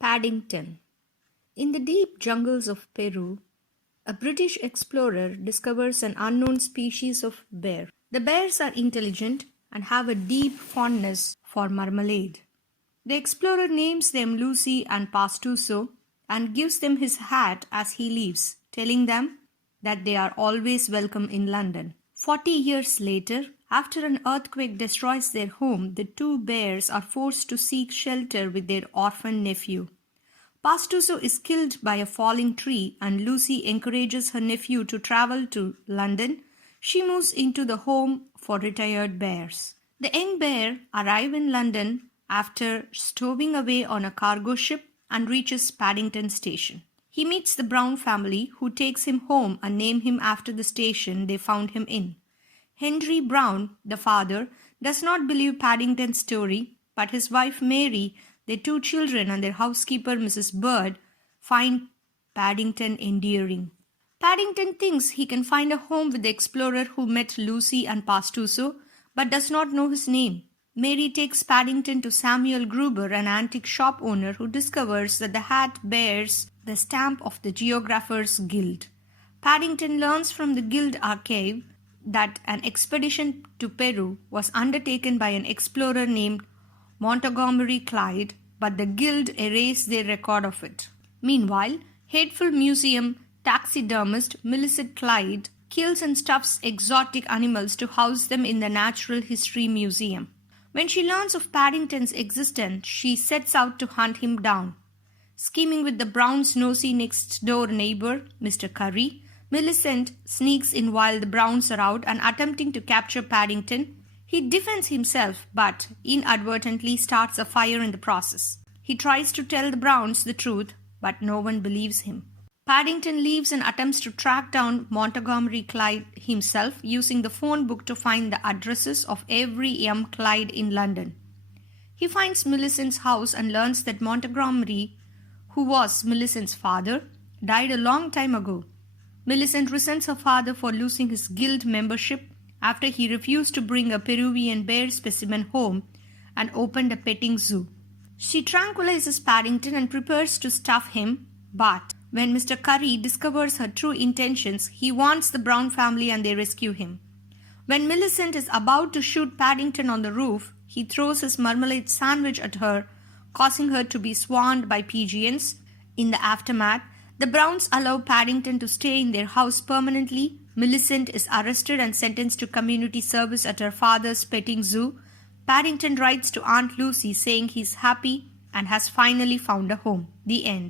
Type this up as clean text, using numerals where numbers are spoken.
Paddington. In the deep jungles of Peru, a British explorer discovers an unknown species of bear. The bears are intelligent and have a deep fondness for marmalade. The explorer names them Lucy and Pastuso and gives them his hat as he leaves, telling them that they are always welcome in London. 40 years later, after an earthquake destroys their home, the two bears are forced to seek shelter with their orphan nephew. Pastuso is killed by a falling tree and Lucy encourages her nephew to travel to London. She moves into the home for retired bears. The young bear arrives in London after stowing away on a cargo ship and reaches Paddington station. He meets the Brown family, who takes him home and name him after the station they found him in. Henry Brown, the father, does not believe Paddington's story, but his wife Mary, their two children and their housekeeper Mrs. Bird find Paddington endearing. Paddington thinks he can find a home with the explorer who met Lucy and Pastuso, but does not know his name. Mary takes Paddington to Samuel Gruber, an antique shop owner who discovers that the hat bears the stamp of the Geographers Guild. Paddington learns from the Guild archive that an expedition to Peru was undertaken by an explorer named Montgomery Clyde, but the Guild erased their record of it. Meanwhile, hateful museum taxidermist Millicent Clyde kills and stuffs exotic animals to house them in the Natural History Museum. When she learns of Paddington's existence, she sets out to hunt him down. Scheming with the Browns' nosy next-door neighbor, Mr. Curry, Millicent sneaks in while the Browns are out and attempting to capture Paddington. He defends himself but inadvertently starts a fire in the process. He tries to tell the Browns the truth, but no one believes him. Paddington leaves and attempts to track down Montgomery Clyde himself, using the phone book to find the addresses of every M. Clyde in London. He finds Millicent's house and learns that Montgomery, who was Millicent's father, died a long time ago. Millicent resents her father for losing his guild membership after he refused to bring a Peruvian bear specimen home and opened a petting zoo. She tranquilizes Paddington and prepares to stuff him, but when Mr. Curry discovers her true intentions, he warns the Brown family and they rescue him. When Millicent is about to shoot Paddington on the roof, he throws his marmalade sandwich at her, causing her to be swarmed by pigeons. In the aftermath, the Browns allow Paddington to stay in their house permanently. Millicent is arrested and sentenced to community service at her father's petting zoo. Paddington writes to Aunt Lucy saying he's happy and has finally found a home. The end.